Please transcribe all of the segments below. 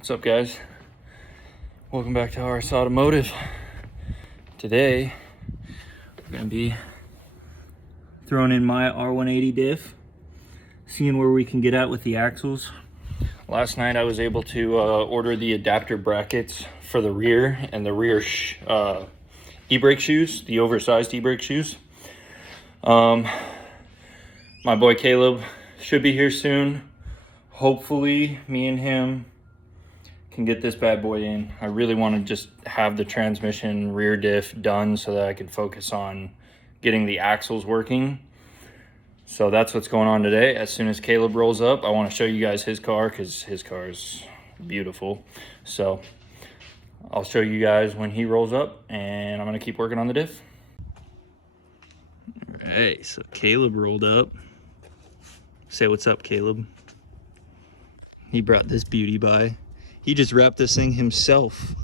What's up, guys? Welcome back to RS Automotive. Today we're gonna be throwing in my R180 diff, seeing where we can get at with the axles. Last night I was able to order the adapter brackets for the rear and the rear e-brake shoes, the oversized e-brake shoes. My boy Caleb should be here soon. Hopefully me and him can get this bad boy in. I really want to just have the transmission rear diff done so that I can focus on getting the axles working. So that's what's going on today. As soon as Caleb rolls up, I want to show you guys his car because his car is beautiful. So I'll show you guys when he rolls up, and I'm going to keep working on the diff. All right, so Caleb rolled up. Say what's up, Caleb. He brought this beauty by. He just wrapped this thing himself.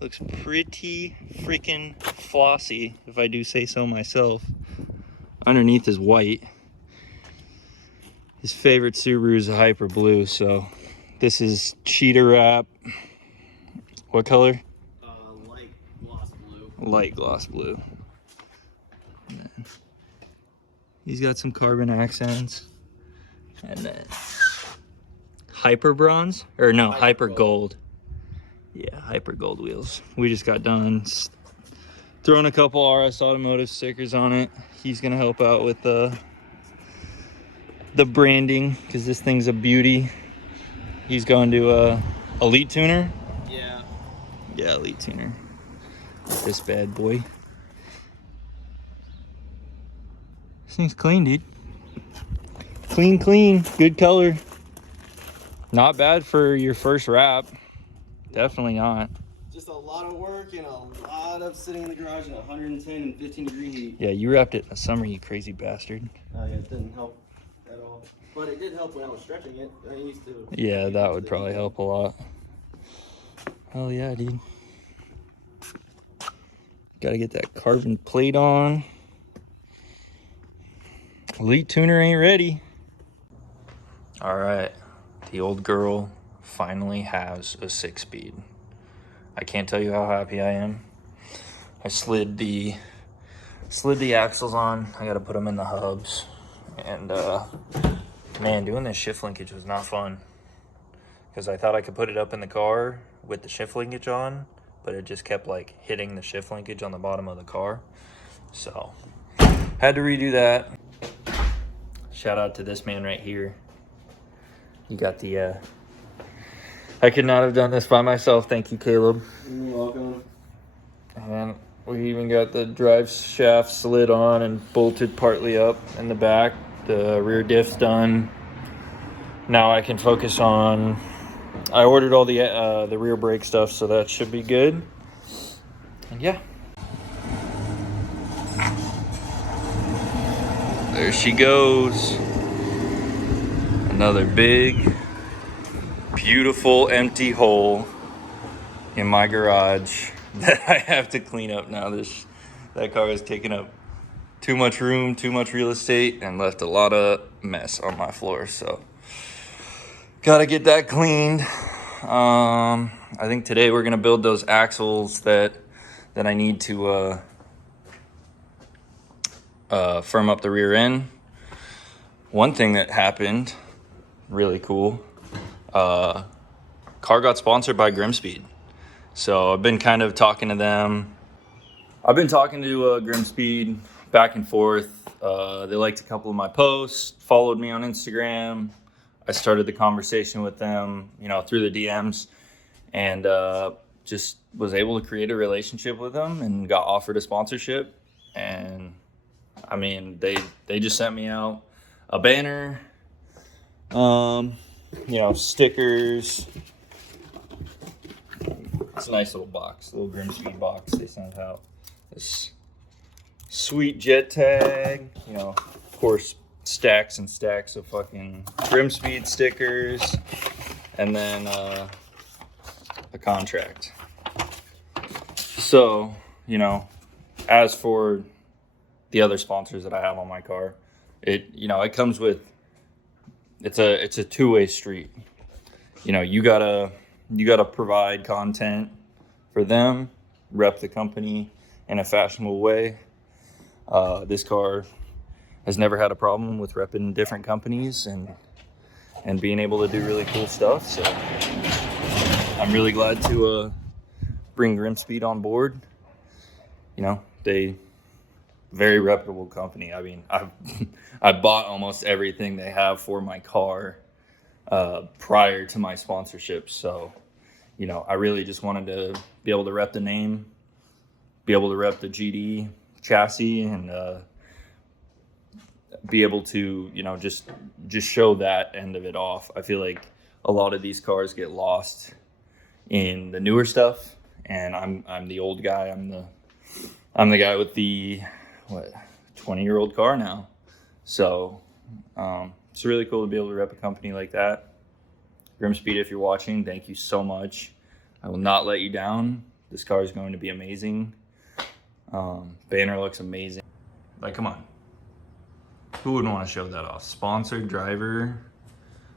Looks pretty freaking flossy, if I do say so myself. Underneath is white. His favorite Subaru is a Hyper Blue, so this is cheetah wrap. What color? Light gloss blue. Light gloss blue. He's got some carbon accents. And then Hyper Bronze? Or no, Hyper Gold. Yeah, Hyper Gold wheels. We just got done throwing a couple RS Automotive stickers on it. He's gonna help out with the branding because this thing's a beauty. He's going to Elite Tuner. Yeah. Yeah, Elite Tuner. This bad boy. This thing's clean, dude. Clean, good color. Not bad for your first wrap. Definitely not. Just a lot of work and a lot of sitting in the garage in 110 and 15 degree heat. Yeah, you wrapped it in the summer, you crazy bastard. Yeah, it didn't help at all. But it did help when I was stretching it. I used to. Yeah, that would probably help a lot. Hell yeah, dude. Gotta get that carbon plate on. Elite Tuner ain't ready. All right, the old girl finally has a 6-speed. I can't tell you how happy I am. I slid the axles on. I gotta put them in the hubs. And man, doing this shift linkage was not fun. Because I thought I could put it up in the car with the shift linkage on, but it just kept like hitting the shift linkage on the bottom of the car. So, had to redo that. Shout out to this man right here. You got the, I could not have done this by myself. Thank you, Caleb. You're welcome. And we even got the drive shaft slid on and bolted partly up in the back. The rear diff's done. Now I can focus on, I ordered all the rear brake stuff, so that should be good. And yeah. There she goes. Another big, beautiful empty hole in my garage that I have to clean up now. That car has taken up too much room, too much real estate, and left a lot of mess on my floor. So, gotta get that cleaned. I think today we're gonna build those axles that I need to firm up the rear end. One thing that happened, really cool, car got sponsored by Grimspeed. So I've been kind of talking to them. I've been talking to Grimspeed back and forth. They liked a couple of my posts, followed me on Instagram. I started the conversation with them, through the DMs, and just was able to create a relationship with them and got offered a sponsorship. And I mean, they just sent me out a banner, stickers. It's a nice little box, little Grimspeed box they sent out. This sweet jet tag, of course, stacks and stacks of fucking Grimspeed stickers, and then a contract. So, as for the other sponsors that I have on my car, it comes with, it's a two-way street. you know, you gotta provide content for them, rep the company in a fashionable way. This car has never had a problem with repping different companies and being able to do really cool stuff. So I'm really glad to bring Grimspeed on board. You know, they very reputable company. I mean, I bought almost everything they have for my car prior to my sponsorship. So, you know, I really just wanted to be able to rep the name, be able to rep the GD chassis, and be able to, you know, just show that end of it off. I feel like a lot of these cars get lost in the newer stuff, and I'm the old guy. I'm the guy with the 20-year-old car now. So it's really cool to be able to rep a company like that. Grimspeed, if you're watching, thank you so much. I will not let you down. This car is going to be amazing. Banner looks amazing. Like, come on. Who wouldn't want to show that off? Sponsored driver,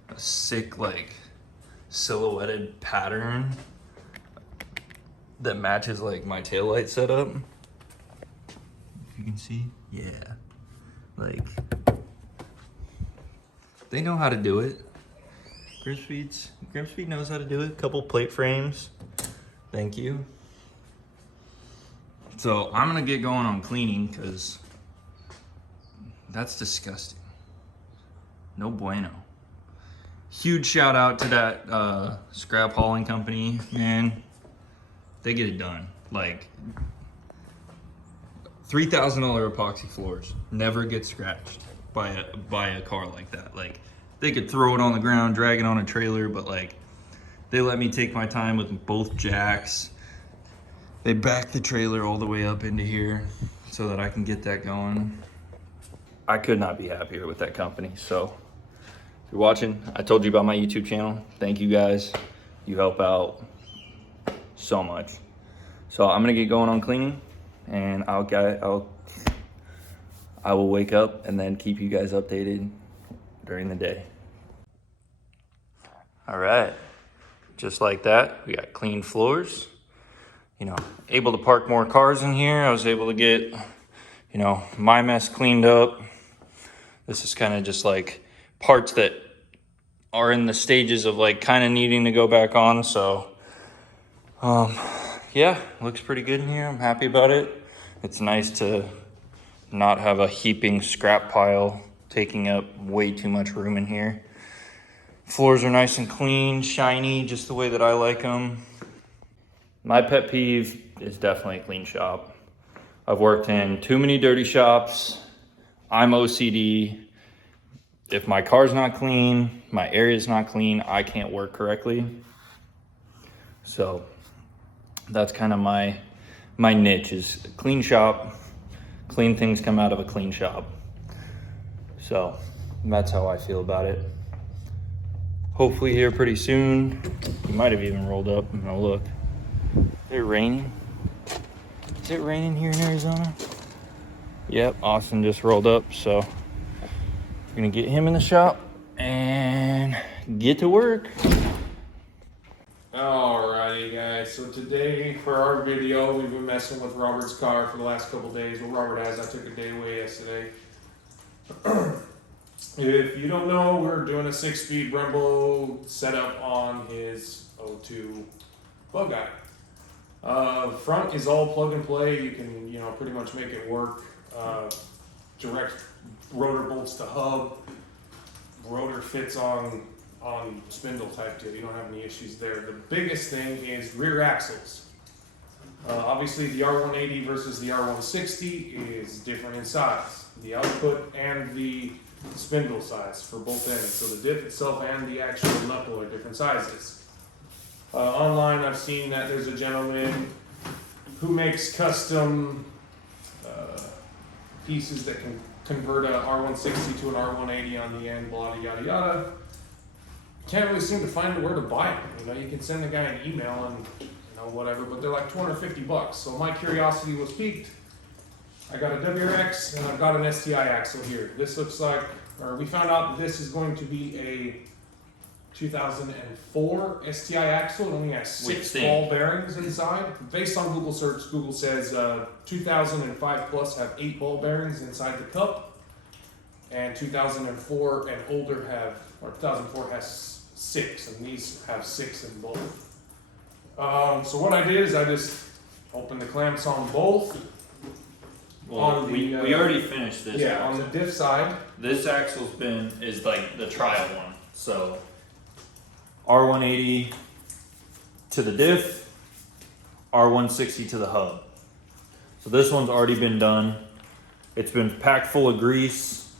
a sick, like, silhouetted pattern that matches, like, my taillight setup. If you can see, yeah. Like, they know how to do it. Grimspeed knows how to do it. Couple plate frames. Thank you. So I'm gonna get going on cleaning because that's disgusting. No bueno. Huge shout out to that scrap hauling company, man. They get it done. Like, $3,000 epoxy floors never get scratched by a car like that. Like, they could throw it on the ground, drag it on a trailer, but like, they let me take my time with both jacks. They back the trailer all the way up into here so that I can get that going. I could not be happier with that company. So if you're watching, I told you about my YouTube channel. Thank you guys. You help out so much. So I'm gonna get going on cleaning, and I will wake up and then keep you guys updated during the day. All right, just like that, we got clean floors. You know, able to park more cars in here. I was able to get, you know, my mess cleaned up. This is kind of just like parts that are in the stages of like kind of needing to go back on. So, yeah, looks pretty good in here. I'm happy about it. It's nice to not have a heaping scrap pile taking up way too much room in here. Floors are nice and clean, shiny, just the way that I like them. My pet peeve is definitely a clean shop. I've worked in too many dirty shops. I'm OCD. If my car's not clean, my area's not clean, I can't work correctly. So that's kind of my niche, is a clean shop. Clean things come out of a clean shop. So that's how I feel about it. Hopefully here pretty soon. You might have even rolled up. No, look. Is it raining? Is it raining here in Arizona? Yep, Austin just rolled up, so we're gonna get him in the shop and get to work. Alrighty guys, so today for our video, we've been messing with Robert's car for the last couple days. Well, Robert has, I took a day away yesterday. If you don't know, we're doing a 6-speed Brembo setup on his 02 bug guy. Front is all plug and play. You can, you know, pretty much make it work. Direct rotor bolts to hub. Rotor fits on spindle type deal. You don't have any issues there. The biggest thing is rear axles. Obviously the R180 versus the R160 is different in size. The output and the spindle size for both ends. So the diff itself and the actual knuckle are different sizes. Online I've seen that there's a gentleman who makes custom pieces that can convert a R160 to an R180 on the end, blah, yada, yada. Can't really seem to find where to buy them. You know, you can send the guy an email and, you know, whatever, but they're like $250. So my curiosity was piqued. I got a WRX and I've got an STI axle here. This looks like, or we found out that this is going to be a 2004 STI axle. It only has 6 Wait, ball bearings inside. Based on Google search, Google says 2005 plus have 8 ball bearings inside the cup, and 2004 and older have, or 2004 has 6, and these have 6 in both. So what I did is I just opened the clamps on both. Well, On we the, already finished this. Yeah, on the diff side. This axle's is like the trial one. So R180 to the diff, R160 to the hub. So this one's already been done. It's been packed full of grease.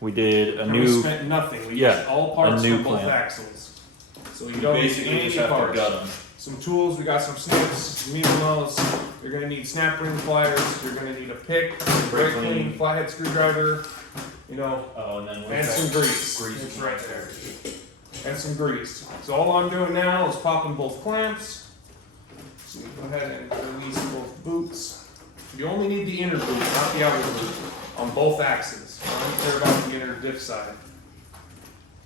We did a And new. we spent nothing. We used all parts a new from both clamp. axles. So you don't Basically need just any have parts. to gut them. Some tools, we got some snips, some wells. You're gonna need snap ring pliers. You're gonna need a pick, brake clean, flathead screwdriver. You know, Oh, and then and some grease. It's right there. And some grease. So all I'm doing now is popping both clamps. So you go ahead and release both boots. You only need the inner boot, not the outer boot, on both axes. I don't care about the inner diff side.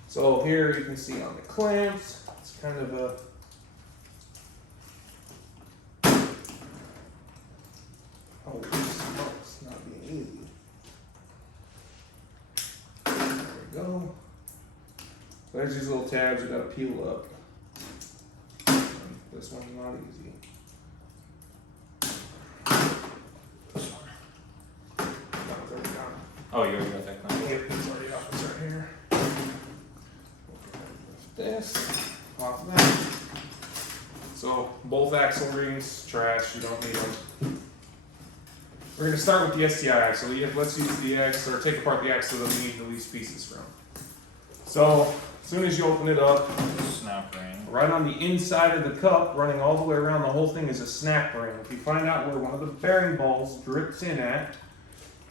So here you can see on the clamps, it's kind of a holy smokes, not being easy. There we go. There's these little tabs you gotta peel up. This one's not easy. This one. That one's already gone. Oh, you already got that clamp. Yep, it's already off. It's right here. Lift this, off that. So both axle rings, trash, you don't need them. We're gonna start with the STI axle. Let's use the axle, or take apart the axle that we need the least pieces from. So, as soon as you open it up, Snap ring. right on the inside of the cup, running all the way around the whole thing is a snap ring. If you find out where one of the bearing balls drips in at,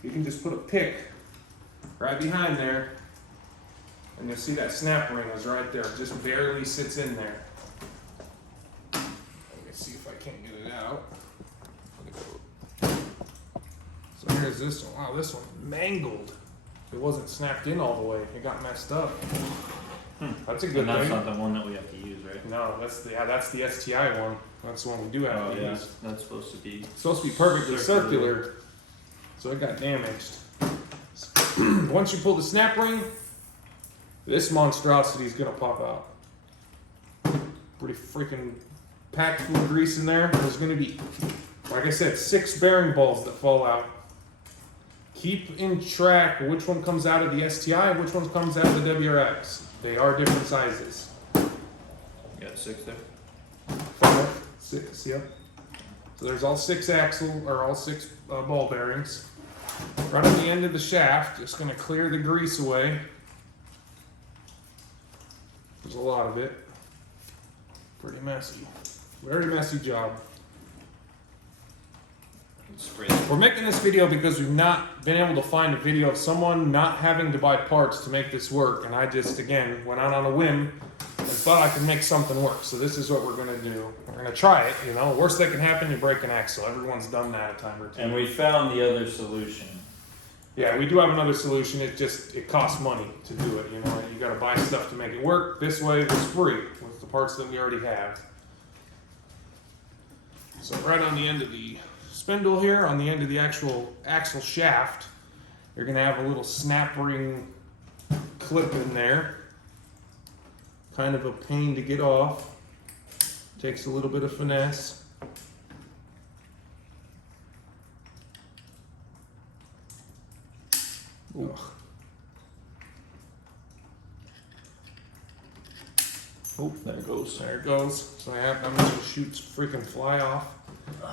you can just put a pick right behind there, and you'll see that snap ring is right there. It just barely sits in there. Let me see if I can't get it out. So here's this one. Wow, this one mangled. It wasn't snapped in all the way. It got messed up. That's a good And that's thing. not the one that we have to use, right? No, that's the STI one. That's the one we do have Oh to yeah, use. that's supposed to be. It's supposed to be perfectly circular, so it got damaged. Once you pull the snap ring, this monstrosity is gonna pop out. Pretty freaking packed full of grease in there. There's gonna be, like I said, 6 bearing balls that fall out. Keep in track which one comes out of the STI, which one comes out of the WRX. They are different sizes. You got 6 there? 6, yep. So there's all 6 ball bearings. Right on the end of the shaft, just gonna clear the grease away. There's a lot of it. Pretty messy. Very messy job. Spray. We're making this video because we've not been able to find a video of someone not having to buy parts to make this work, and I just, again, went out on a whim and thought I could make something work. So this is what we're gonna do. We're gonna try it, you know. Worst that can happen, you break an axle. Everyone's done that a time or two. And we found the other solution. Yeah, we do have another solution. It costs money to do it, you know. You gotta buy stuff to make it work. This way it's free with the parts that we already have. So right on the end of the spindle here, on the end of the actual axle shaft, you're gonna have a little snap ring clip in there. Kind of a pain to get off. Takes a little bit of finesse. Ugh. Oh, there it goes. There it goes. So I'm gonna shoot freaking fly off.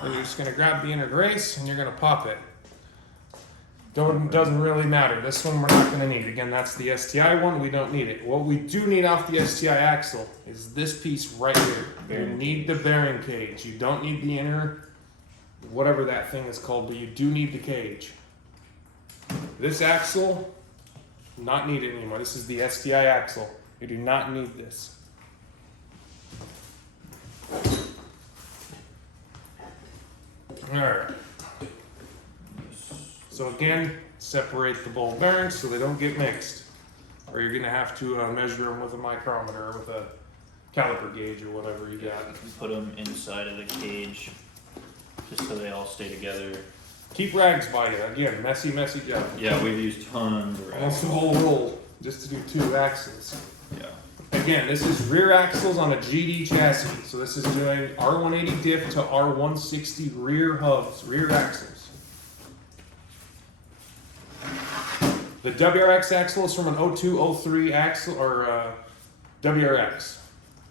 Then you're just gonna grab the inner brace and you're gonna pop it. Doesn't really matter. This one we're not gonna need. Again, that's the STI one. We don't need it. What we do need off the STI axle is this piece right here. You need the bearing cage. You don't need the inner, whatever that thing is called, but you do need the cage. This axle, not needed anymore. This is the STI axle. You do not need this. Alright. So again, separate the ball bearings so they don't get mixed. or you're gonna have to measure them with a micrometer or with a caliper gauge or whatever you got. You can put them inside of the cage just so they all stay together. Keep rags by you. Again, messy job. Yeah, we've used tons of Almost a whole roll just to do 2 axles. Yeah. Again, this is rear axles on a GD chassis. So this is doing R180 diff to R160 rear hubs, rear axles. The WRX axle is from an 0203 axle or WRX.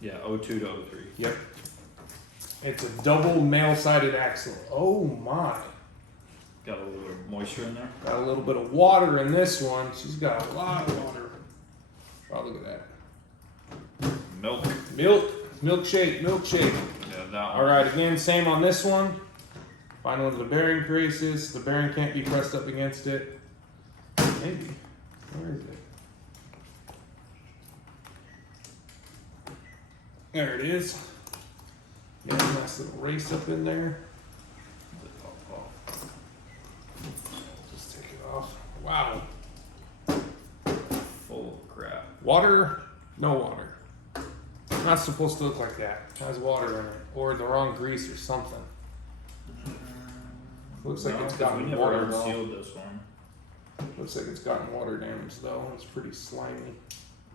Yeah, 02 to 03. Yep. It's a double male-sided axle. Oh my. Got a little bit of moisture in there. Got a little bit of water in this one. She's got a lot of water. Oh, look at that. Milk. Milkshake. Yeah, that one. All right, again, same on this one. Find one of the bearing creases. The bearing can't be pressed up against it. Maybe. Where is it? There it is. Got a nice little race up in there. Just take it off. Wow. Full of crap. Water, no water. Not supposed to look like that. It has water in it. Or the wrong grease or something. Looks like it's gotten we water never though. sealed this one. Looks like it's gotten water damage though. It's pretty slimy.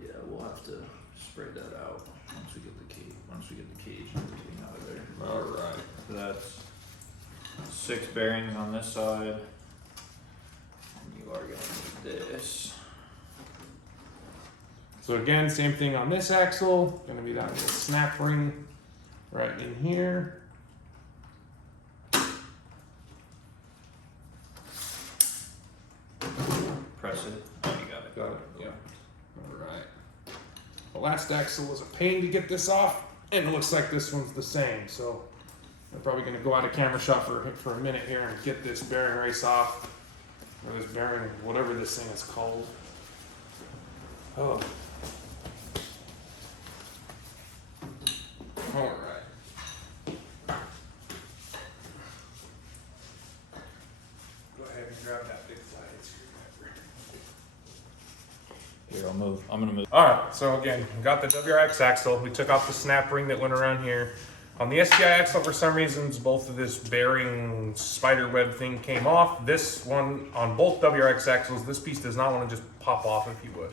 Yeah, we'll have to spread that out once we get the cage. Once we get the cage and everything out of there. All right. So that's 6 bearings on this side. And you are gonna need this. So again, same thing on this axle. Gonna be that little snap ring right in here. Press it. Oh, you got it. Got it. Yeah. All right. The last axle was a pain to get this off, and it looks like this one's the same. So I'm probably gonna go out of camera shot for a minute here and get this bearing race off, or this bearing, whatever this thing is called. Oh. All right. Go ahead and grab that big flathead screwdriver. Here, I'll move. I'm gonna move. All right, so again, we got the WRX axle. We took off the snap ring that went around here. On the STI axle, for some reasons, both of this bearing spider web thing came off. This one, on both WRX axles, this piece does not want to just pop off if you would.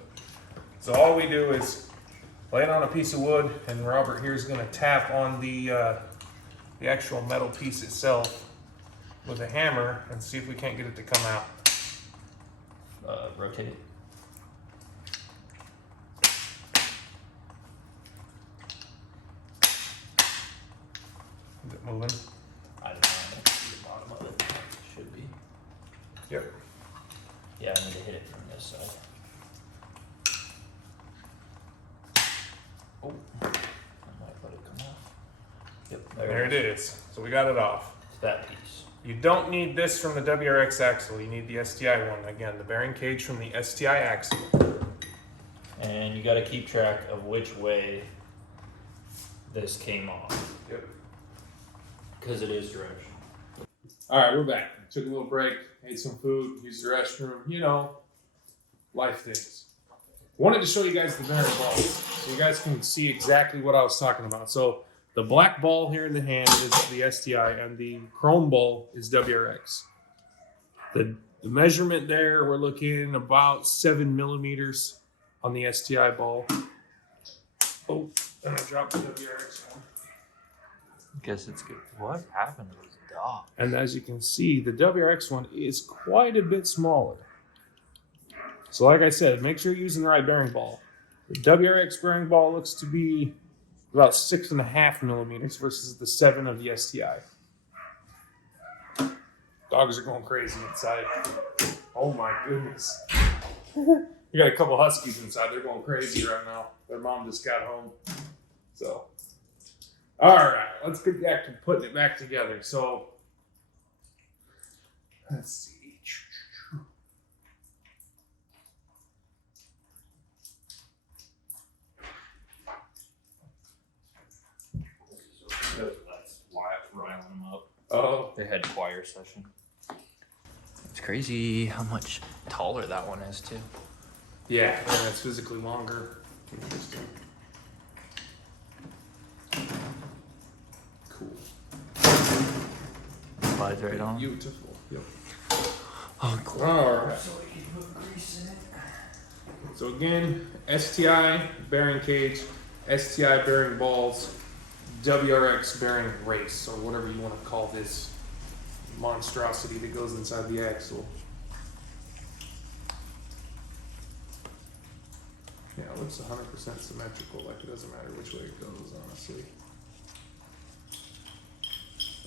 So all we do is lay it on a piece of wood, and Robert here is going to tap on the actual metal piece itself with a hammer and see if we can't get it to come out. Rotate it. Is it moving? I don't know. The bottom of it should be. Yep. Yeah, I need to hit it from this side. Oh, I might let it come off. Yep, There it is. So we got it off. It's that piece. You don't need this from the WRX axle. You need the STI one. Again, the bearing cage from the STI axle. And you got to keep track of which way this came off, Yep. because it is directional. All right, we're back. Took a little break, ate some food, used the restroom. You know, life things. Wanted to show you guys the bearing balls so you guys can see exactly what I was talking about. So the black ball here in the hand is the STI, and the chrome ball is WRX. The measurement there, we're looking about 7 millimeters on the STI ball. Oh, and I dropped the WRX one. Guess it's good. What happened to this dog? And as you can see, the WRX one is quite a bit smaller. So like I said, make sure you're using the right bearing ball. The WRX bearing ball looks to be about 6.5 millimeters versus the 7 of the STI. Dogs are going crazy inside. Oh my goodness. You got a couple huskies inside. They're going crazy right now. Their mom just got home. So, all right, let's get back to putting it back together. So, let's see. Riling them up. Oh, They had choir session. It's crazy how much taller that one is too. Yeah, it's physically longer. Interesting. Cool. Slides right on. Beautiful. Yep. Oh, cool. All right. So we can put grease in it. So again, STI bearing cage, STI bearing balls, WRX bearing race, or whatever you want to call this monstrosity that goes inside the axle. Yeah, it looks 100% symmetrical, like it doesn't matter which way it goes, honestly.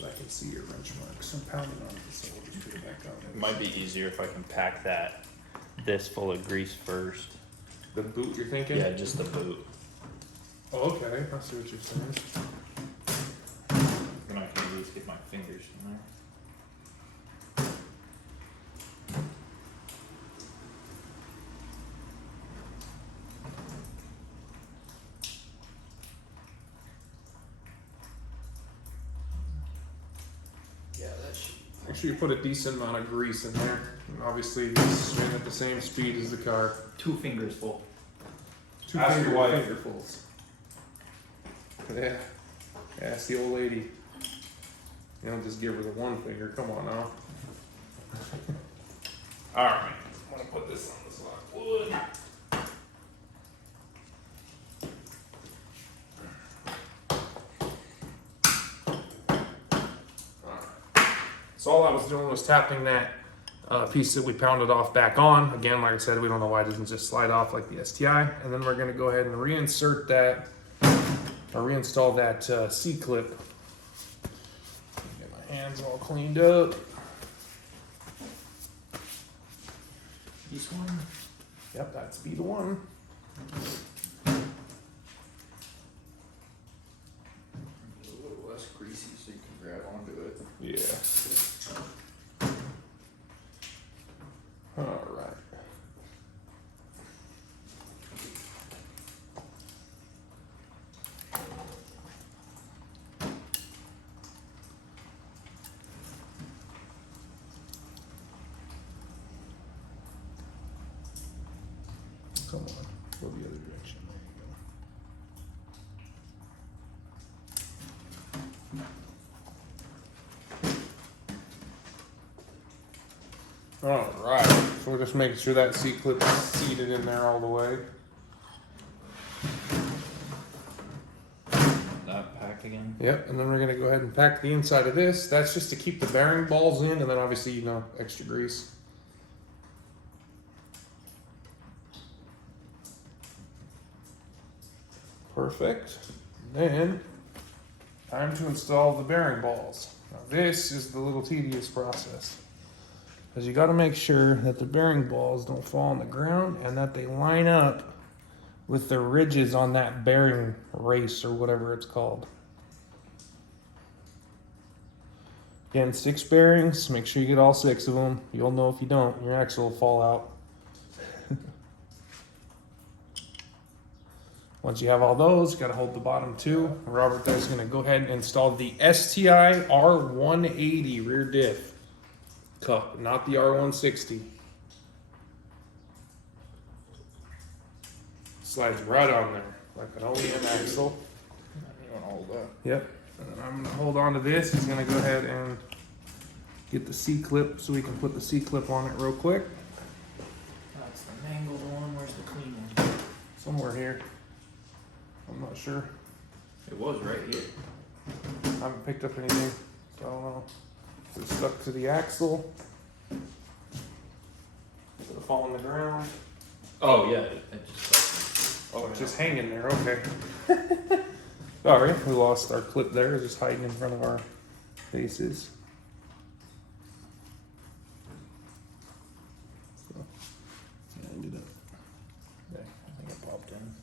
But I can see your wrench marks. I'm pounding on it, so we'll just put it back on. It might be easier if I can pack this full of grease first. The boot, you're thinking? Yeah, just the boot. Oh, okay. I see what you're saying. Then I can at least get my fingers in there. Yeah, that should. Make sure you put a decent amount of grease in there. And obviously, this swing at the same speed as the car. 2 fingers full. Two Ask your wife. fingerfuls. Yeah. Yeah, it's the old lady. You don't just give her the one finger. Come on now. Alright. I'm gonna put this on this log of wood. So all I was doing was tapping that piece that we pounded off back on. Again, like I said, we don't know why it doesn't just slide off like the STI. And then we're gonna go ahead and reinsert that, or reinstall that C-clip. Get my hands all cleaned up. This one? Yep, that's be the one. A little less greasy so you can grab onto it. Yeah. All right. Come on, go the other direction. There you go. All right, so we're just making sure that C-clip is seated in there all the way. That pack again? Yep, and then we're gonna go ahead and pack the inside of this. That's just to keep the bearing balls in, and then obviously, you know, extra grease. Perfect. Then, time to install the bearing balls. Now this is the little tedious process. Because you gotta make sure that the bearing balls don't fall on the ground and that they line up with the ridges on that bearing race or whatever it's called. Again, 6 bearings, make sure you get all 6 of them. You'll know if you don't, your axle will fall out. Once you have all those, you gotta hold the bottom 2. Robert is gonna go ahead and install the STI R180 rear diff cup, not the R160. Slides right on there, like an OEM axle. You want to hold that? Yep. And then I'm gonna hold on to this. He's gonna go ahead and get the C-clip so we can put the C-clip on it real quick. That's the mangled one. Where's the clean one? Somewhere here. I'm not sure. It was right here. I haven't picked up anything, so I don't know. It's stuck to the axle. Does it fall on the ground? Oh, yeah. It just Oh, it's just hanging there. Okay. Sorry, we lost our clip there. It's just hiding in front of our faces. So, I ended up. I think it popped in.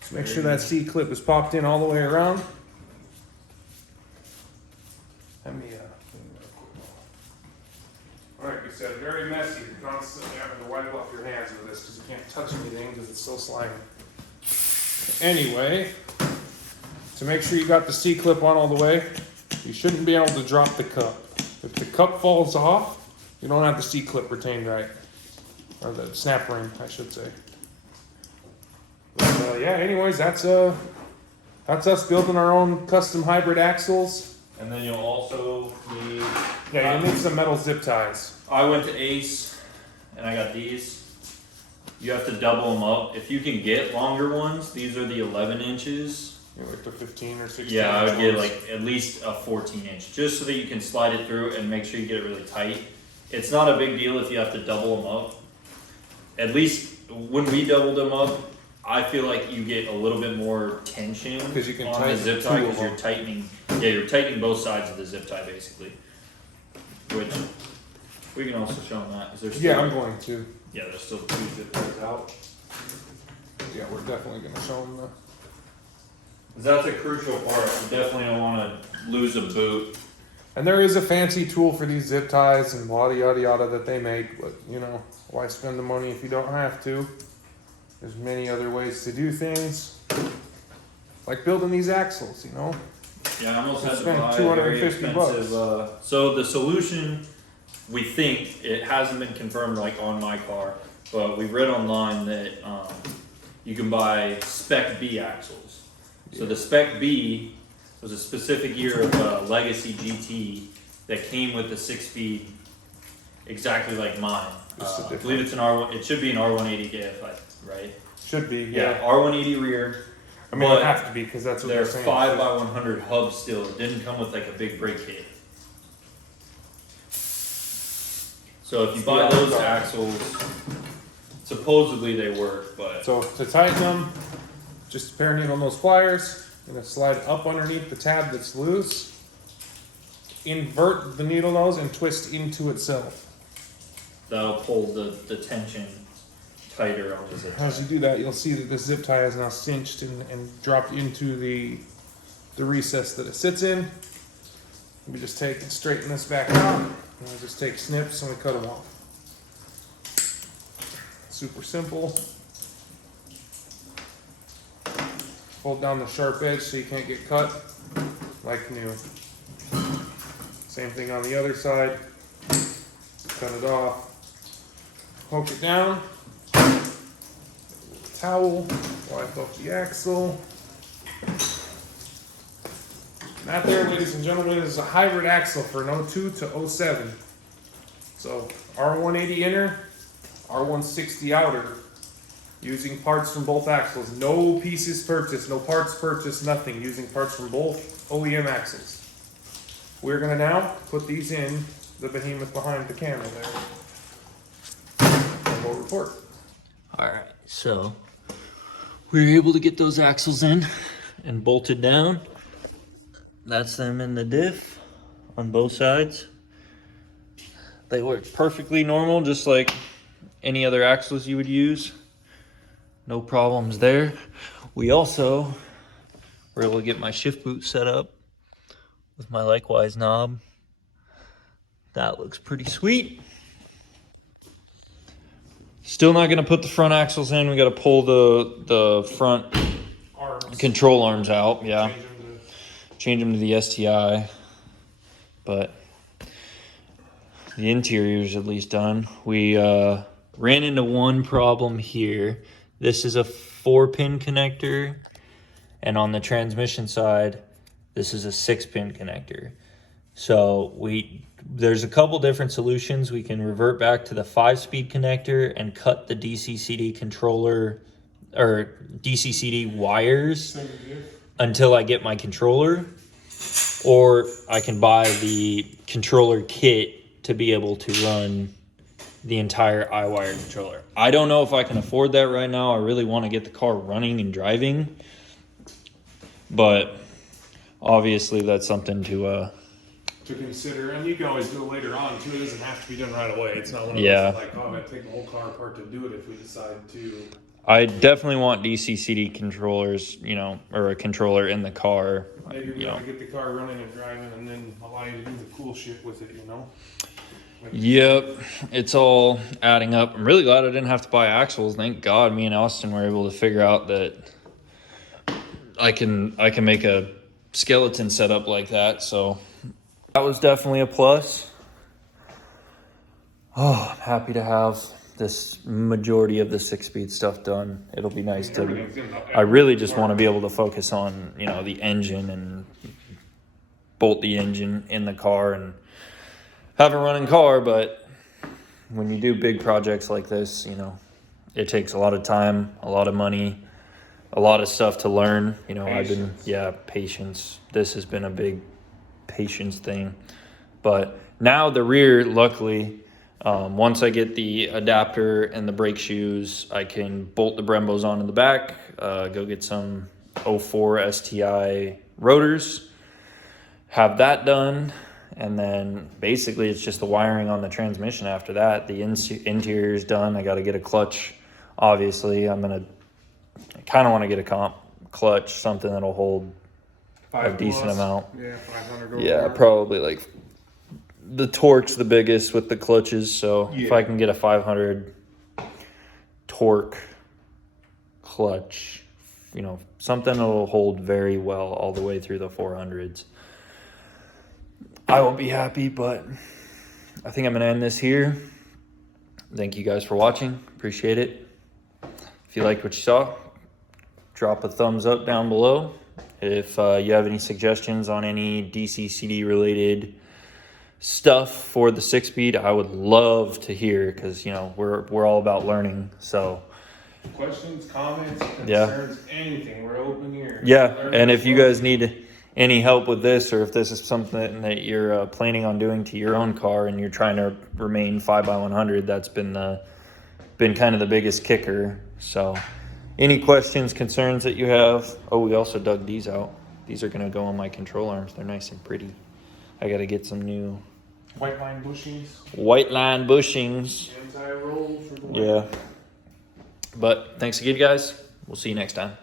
So make sure that C-clip is popped in all the way around. Let me, Alright, you said very messy. You're constantly having to wipe off your hands with this because you can't touch anything because it's so slimy. Anyway, to make sure you got the C-clip on all the way, You shouldn't be able to drop the cup. If the cup falls off, you don't have the C-clip retained right. Or the snap ring, I should say. But, yeah, anyways, that's us building our own custom hybrid axles. And then you'll also need... Yeah, you'll need some metal zip ties. I went to Ace, and I got these. You have to double them up. If you can get longer ones, these are the 11 inches. Yeah, like the 15 or 16 Yeah, I would ones. get like at least a 14 inch, just so that you can slide it through and make sure you get it really tight. It's not a big deal if you have to double them up. At least when we doubled them up, I feel like you get a little bit more tension Because you can on the tighten zip tie two because of you're tightening. Yeah, you're tightening both sides of the zip tie basically. Which we can also show them that. Is there still, Yeah, I'm going to. Yeah, there's still 2 zip ties out. Yeah, we're definitely going to show them the... 'Cause that's a crucial part. You definitely don't want to lose a boot. And there is a fancy tool for these zip ties and yada yada yada that they make, but you know, why spend the money if you don't have to? There's many other ways to do things. Like building these axles, you know? Yeah, I almost had to Spend buy a very 250 expensive. So the solution, we think, it hasn't been confirmed like on my car, but we read online that you can buy Spec B axles. So the Spec B was a specific year of Legacy GT that came with the 6-speed, exactly like mine. I believe it's an R1. It should be an R180 diff, right? Should be, Yeah, yeah. R180 rear. I mean, but it have to be because that's what they're they're saying. 5x100 hubs still. It didn't come with like a big brake kit. So if you buy those axles, supposedly they work, but So to tighten them, just pair needle on those pliers. You're gonna slide up underneath the tab that's loose. Invert the needle nose and twist into itself. that'll pull the tension tighter on the zip tie. As you do that, you'll see that this zip tie is now cinched and dropped into the recess that it sits in. We just take and straighten this back out, and we just take snips and we cut them off. Super simple. Hold down the sharp edge so you can't get cut, like new. Same thing on the other side. Cut it off. Poke it down. Towel, wipe up the axle. And that there, ladies and gentlemen, is a hybrid axle for an 02 to 07. So R180 inner, R160 outer, using parts from both axles. No pieces purchased, no parts purchased, nothing. Using parts from both OEM axles. We're gonna now put these in the behemoth behind the camera there. And we'll report. Alright, so we were able to get those axles in and bolted down. That's them in the diff on both sides. They work perfectly normal, just like any other axles you would use. No problems there. We also were able to get my shift boot set up with my likewise knob. That looks pretty sweet. Still not gonna put the front axles in. We gotta pull the front Arms. control arms out. Yeah, Change them to- change them to the STI. But the interior's at least done. We ran into one problem here. This is a 4-pin connector, and on the transmission side, this is a 6-pin connector. So there's a couple different solutions. We can revert back to the 5-speed connector and cut the DC-CD controller or DC-CD wires until I get my controller, or I can buy the controller kit to be able to run the entire iWire controller. I don't know if I can afford that right now. I really want to get the car running and driving, but obviously that's something to consider, and you can always do it later on too. It doesn't have to be done right away. It's not one of Yeah. those like, oh, I take the whole car apart to do it if we decide to. I definitely want DC-CD controllers, you know, or a controller in the car. Maybe we You know. gotta get the car running and driving, and then allow you to do the cool shit with it, you know? Like, Yep, it's all adding up. I'm really glad I didn't have to buy axles. Thank God me and Austin were able to figure out that I can make a skeleton setup like that. So That was definitely a plus. Oh, I'm happy to have this majority of the 6-speed stuff done. It'll be nice to, I really just want to be able to focus on, you know, the engine and bolt the engine in the car and have a running car. But when you do big projects like this, you know, it takes a lot of time, a lot of money, a lot of stuff to learn. You know, patience. This has been a big patience thing. But now the rear, luckily, once I get the adapter and the brake shoes, I can bolt the Brembos onto the back, go get some 04 STI rotors, have that done, and then basically it's just the wiring on the transmission after that. The interior is done. I got to get a clutch, obviously. I kind of want to get a clutch, something that'll hold a decent amount. Yeah, 500. Yeah, probably like the torque's the biggest with the clutches. So if I can get a 500 torque clutch, you know, something that'll hold very well all the way through the 400s, I will be happy. But I think I'm going to end this here. Thank you guys for watching. Appreciate it. If you liked what you saw, drop a thumbs up down below. If you have any suggestions on any DC-CD related stuff for the 6-speed, I would love to hear, because, you know, we're all about learning. So Questions, comments, concerns, anything. We're open here. Yeah, and if you guys need any help with this, or if this is something that you're planning on doing to your own car and you're trying to remain 5x100, that's been kind of the biggest kicker. So any questions, concerns that you have. Oh, we also dug these out. These are going to go on my control arms. They're nice and pretty. I got to get some new White line bushings. white line bushings. Anti-roll for the Yeah. But thanks again, guys. We'll see you next time.